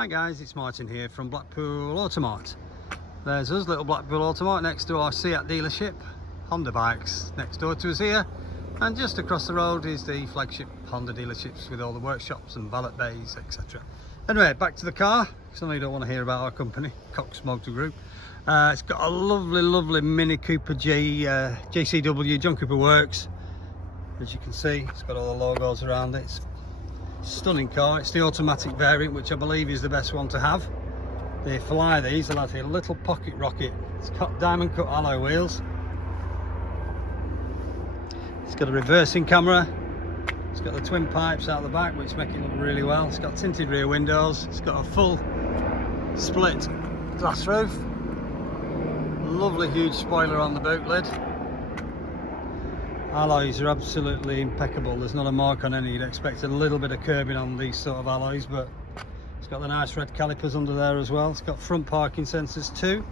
Hi guys, it's Martin here from Blackpool Auomart. There's us, little Blackpool Auomart, next to our Seat dealership. Honda bikes next door to us here, and just across the road is the flagship Honda dealerships with all the workshops and valet bays, etc. Anyway, back to the car. Some of you don't want to hear about our company, Cox Motor Group. It's got a lovely Mini Cooper JCW, John Cooper Works. As you can see, it's got all the logos around it. It's a stunning car. It's the automatic variant, which I believe is the best one to have. They fly these, they're like a little pocket rocket. It's got diamond cut alloy wheels. It's got a reversing camera. It's got the twin pipes out the back, which make it look really well. It's got tinted rear windows. It's got a full split glass roof. Lovely huge spoiler on the boot lid. Alloys are absolutely impeccable. There's not a mark on any. You'd expect a little bit of curbing on these sort of alloys, but it's got the nice red calipers under there as well. It's got front parking sensors too.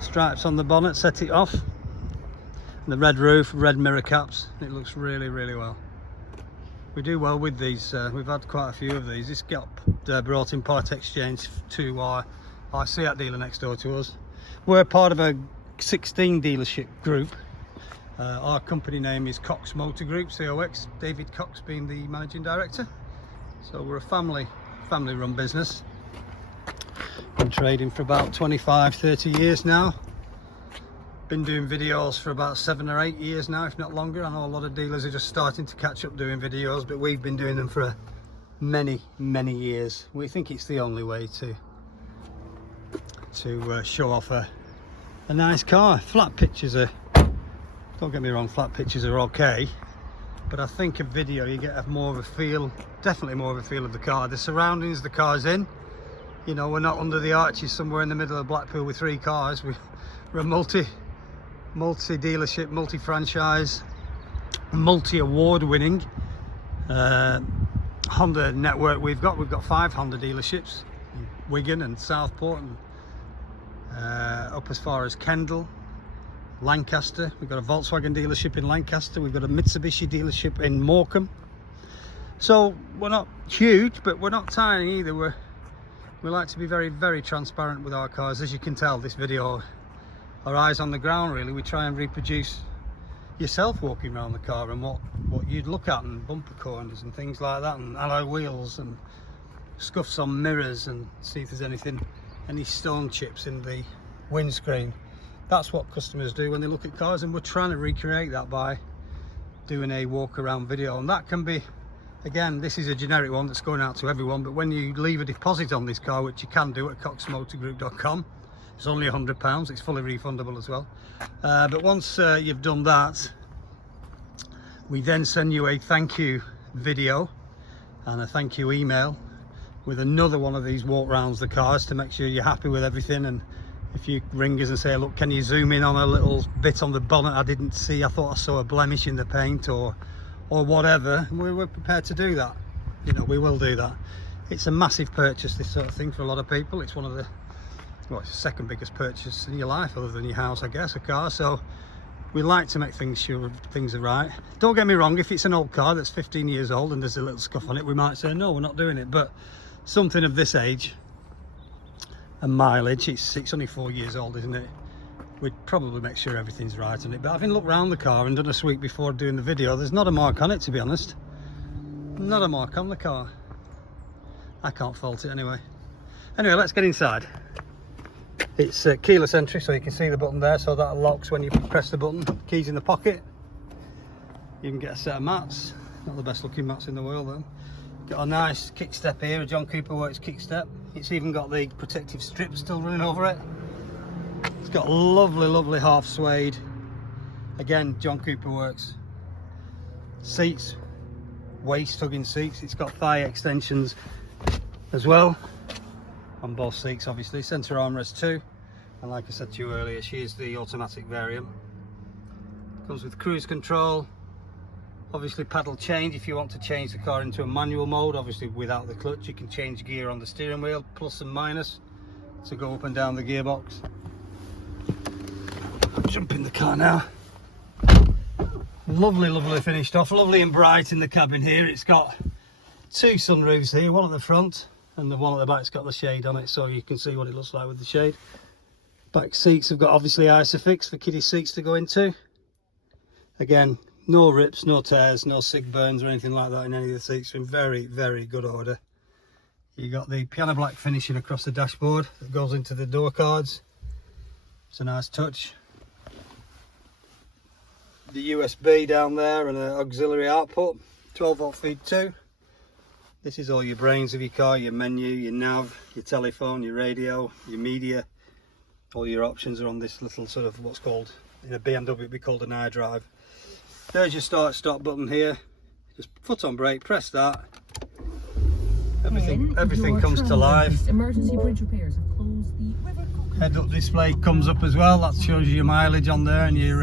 Stripes on the bonnet set it off. And the red roof, red mirror caps. It looks really well. We do well with these. We've had quite a few of these. This got brought in part exchange to our Seat dealer next door to us. We're part of a 16 dealership group. Our company name is Cox Motor Group, COX, David Cox being the managing director. So we're a family run business. Been trading for about 25-30 years now. Been doing videos for about 7 or 8 years now, if not longer. I know a lot of dealers are just starting to catch up doing videos, but we've been doing them for many years. We think it's the only way to show off a nice car. Flat pictures are, don't get me wrong, flat pictures are okay, but I think a video you get more of a feel, definitely more of a feel of the car, the surroundings the car's in. You know, we're not under the arches somewhere in the middle of Blackpool with 3 cars. We're a multi dealership, multi franchise, multi award winning Honda network. We've got 5 Honda dealerships in Wigan and Southport, and up as far as Kendal, Lancaster. We've got a Volkswagen dealership in Lancaster. We've got a Mitsubishi dealership in Morecambe. So we're not huge, but we're not tiny either. We like to be very transparent with our cars. As you can tell, this video, our eyes on the ground really. We try and reproduce yourself walking around the car and what you'd look at, and bumper corners and things like that, and alloy wheels and scuffs on mirrors, and see if there's any stone chips in the windscreen. That's what customers do when they look at cars, and we're trying to recreate that by doing a walk around video. And that can be, again, this is a generic one that's going out to everyone, but when you leave a deposit on this car, which you can do at coxmotorgroup.com, it's only £100, it's fully refundable as well. But once you've done that, we then send you a thank you video and a thank you email with another one of these walk rounds the cars to make sure you're happy with everything. And if you ring us and say, look, can you zoom in on a little bit on the bonnet I didn't see, I thought I saw a blemish in the paint, or whatever, we're prepared to do that. You know, we will do that. It's a massive purchase, this sort of thing, for a lot of people. It's one of the, well, it's the second biggest purchase in your life other than your house, I guess, a car. So we like to make sure things are right. Don't get me wrong, if it's an old car that's 15 years old and there's a little scuff on it, we might say no, we're not doing it. But something of this age and mileage, it's only 4 years old, isn't it? We'd probably make sure everything's right on it. But having looked round the car and done a sweep before doing the video, there's not a mark on it, to be honest. Not a mark on the car. I can't fault it anyway. Anyway, let's get inside. It's keyless entry, so you can see the button there, so that locks when you press the button. Keys in the pocket. You can get a set of mats. Not the best looking mats in the world though. Got a nice kick step here, a John Cooper Works kick step. It's even got the protective strip still running over it. It's got lovely half suede. Again, John Cooper Works. Seats, waist hugging seats. It's got thigh extensions as well on both seats, obviously. Centre armrest too. And like I said to you earlier, she is the automatic variant. Comes with cruise control. Obviously paddle change if you want to change the car into a manual mode. Obviously without the clutch, you can change gear on the steering wheel, plus and minus, to go up and down the gearbox. Jump in the car now. Lovely finished off, lovely and bright in the cabin here. It's got 2 sunroofs here, one at the front and the one at the back's got the shade on it, so you can see what it looks like with the shade. Back seats have got obviously Isofix for kiddie seats to go into. Again, no rips, no tears, no sig burns or anything like that in any of the seats. In very, very good order. You got the piano black finishing across the dashboard that goes into the door cards. It's a nice touch. The USB down there and an auxiliary output, 12 volt feed 2. This is all your brains of your car, your menu, your nav, your telephone, your radio, your media. All your options are on this little sort of what's called, in a BMW it would be called an iDrive. There's your start stop button here. Just foot on brake, press that. Everything comes to life. Emergency bridge repairs have closed the Head up display comes up as well. That shows you your mileage on there, and your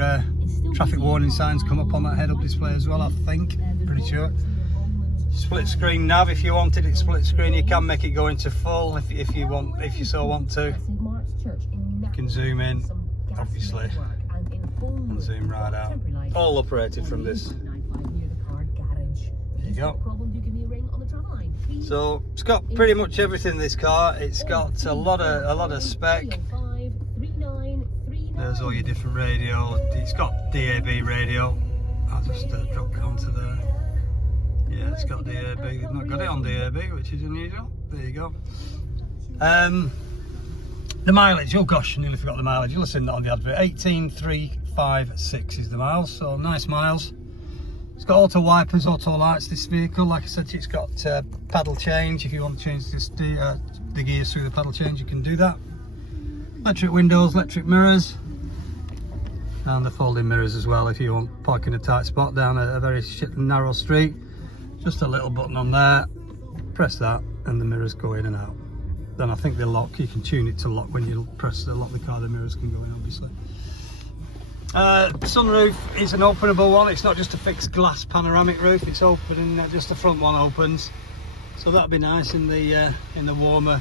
traffic warning signs come up on that head up display as well, I think. Pretty sure. Split screen nav, if you wanted it split screen, you can make it go into full if you so want to. You can zoom in, obviously, and zoom right out. All operated from this. There you go. So it's got pretty much everything in this car. It's got a lot of spec. There's all your different radios. It's got DAB radio. I'll just drop it onto there. Yeah, it's got DAB. They've not got it on DAB, which is unusual. There you go. The mileage, oh gosh, I nearly forgot the mileage. You'll have seen that on the advert. 18,356 is the miles, so nice miles. It's got auto wipers, auto lights, this vehicle. Like I said, it's got paddle change. If you want to change this, the gears through the paddle change, you can do that. Electric windows, electric mirrors, and the folding mirrors as well if you want parking a tight spot down a very narrow street. Just a little button on there, press that and the mirrors go in and out. Then I think the lock, you can tune it to lock. When you press the lock the car, the mirrors can go in, obviously. Sunroof is an openable one. It's not just a fixed glass panoramic roof, it's open, and just the front one opens, so that'd be nice in the warmer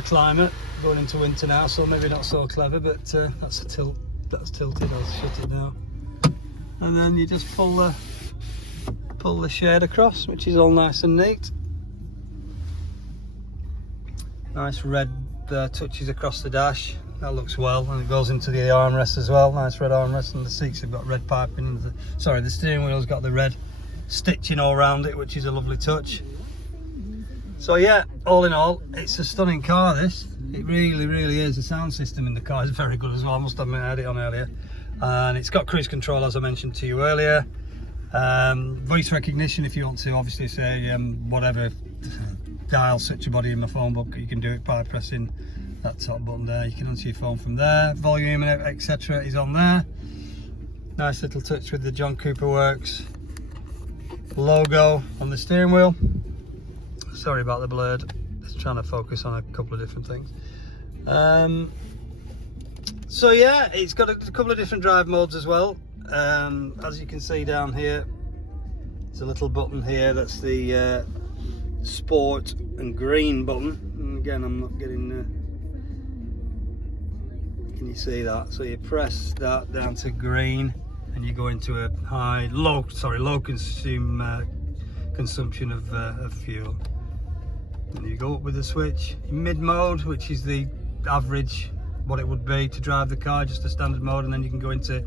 climate going into winter now. So maybe not so clever, but that's a tilt. That's tilted. I'll shut it now, and then you just pull the shade across, which is all nice and neat. Nice red touches across the dash. That looks well, and it goes into the armrest as well. Nice red armrest, and the seats have got red piping. The steering wheel's got the red stitching all around it, which is a lovely touch. So yeah, all in all, it's a stunning car. This, it really is. The sound system in the car is very good as well. I must admit, I had it on earlier, and it's got cruise control as I mentioned to you earlier. Voice recognition if you want to, obviously say whatever. Dial switch your body in my phone book, you can do it by pressing that top button there. You can answer your phone from there. Volume and etc. is on there. Nice little touch with the John Cooper Works logo on the steering wheel. Sorry about the blurred, just trying to focus on a couple of different things. So yeah, it's got a couple of different drive modes as well. As you can see down here, there's a little button here that's the sport and green button, and again I'm not getting can you see that? So you press that down to green and you go into a low consumption of fuel, and you go up with the switch. Mid mode, which is the average what it would be to drive the car, just a standard mode, and then you can go into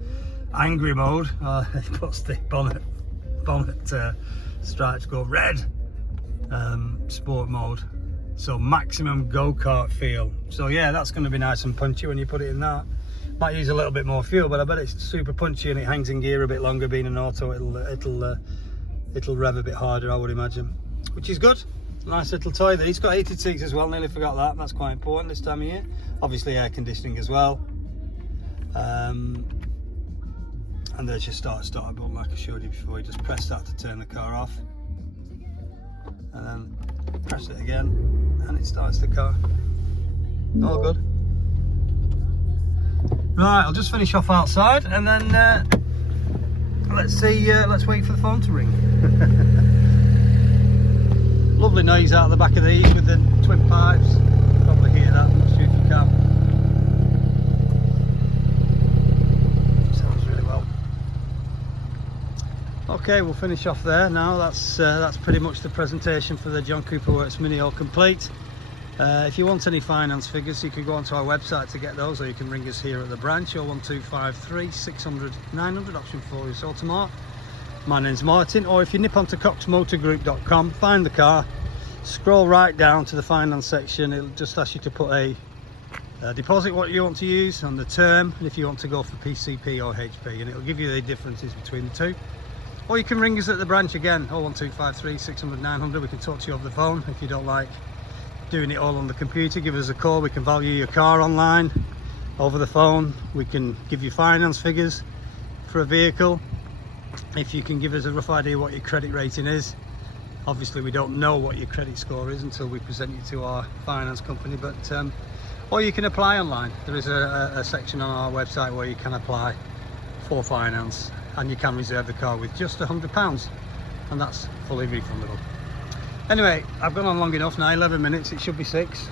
angry mode. It puts the bonnet stripes go red. Sport mode, so maximum go-kart feel. So yeah, that's going to be nice and punchy when you put it in that. Might use a little bit more fuel, but I bet it's super punchy, and it hangs in gear a bit longer. Being an auto, it'll rev a bit harder, I would imagine, which is good. Nice little toy there. It's got heated seats as well, nearly forgot that. That's quite important this time of year. Obviously air conditioning as well. And there's your start button, like I showed you before. You just press that to turn the car off, and then press it again and it starts the car. All good. Right, I'll just finish off outside, and then let's wait for the phone to ring. Lovely noise out of the back of these with the twin pipes. Probably hear that, I'm not sure if you can. Sounds really well. Okay, we'll finish off there now. That's pretty much the presentation for the John Cooper Works Mini all complete. If you want any finance figures, you can go onto our website to get those, or you can ring us here at the branch, 01253 600 900, option 4 is Auomart. My name's Martin. Or if you nip onto coxmotorgroup.com, find the car, scroll right down to the finance section, it'll just ask you to put a deposit, what you want to use, and the term, and if you want to go for PCP or HP, and it'll give you the differences between the two. Or you can ring us at the branch again, 01253 600 900. We can talk to you over the phone. If you don't like doing it all on the computer, give us a call. We can value your car online, over the phone. We can give you finance figures for a vehicle. If you can give us a rough idea what your credit rating is. Obviously we don't know what your credit score is until we present you to our finance company, but or you can apply online. There is a section on our website where you can apply for finance, and you can reserve the car with just £100, and that's fully refundable. Anyway, I've gone on long enough now, 11 minutes, it should be 6.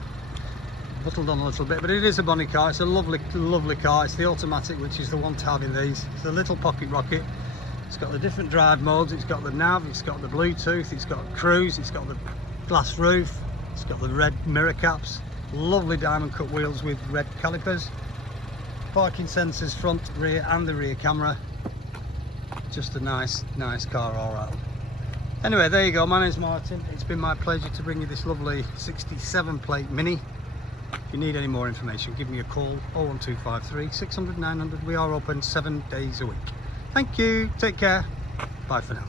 Buttled on a little bit, but it is a Bonnet car. It's a lovely car. It's the automatic, which is the one to have in these. It's a little pocket rocket. It's got the different drive modes, it's got the nav, it's got the Bluetooth, it's got cruise, it's got the glass roof, it's got the red mirror caps, lovely diamond cut wheels with red calipers, parking sensors front, rear and the rear camera. Just a nice car all round. Anyway, there you go. My name's Martin. It's been my pleasure to bring you this lovely 67 plate Mini. If you need any more information, give me a call, 01253 600 900. We are open 7 days a week. Thank you, take care, bye for now.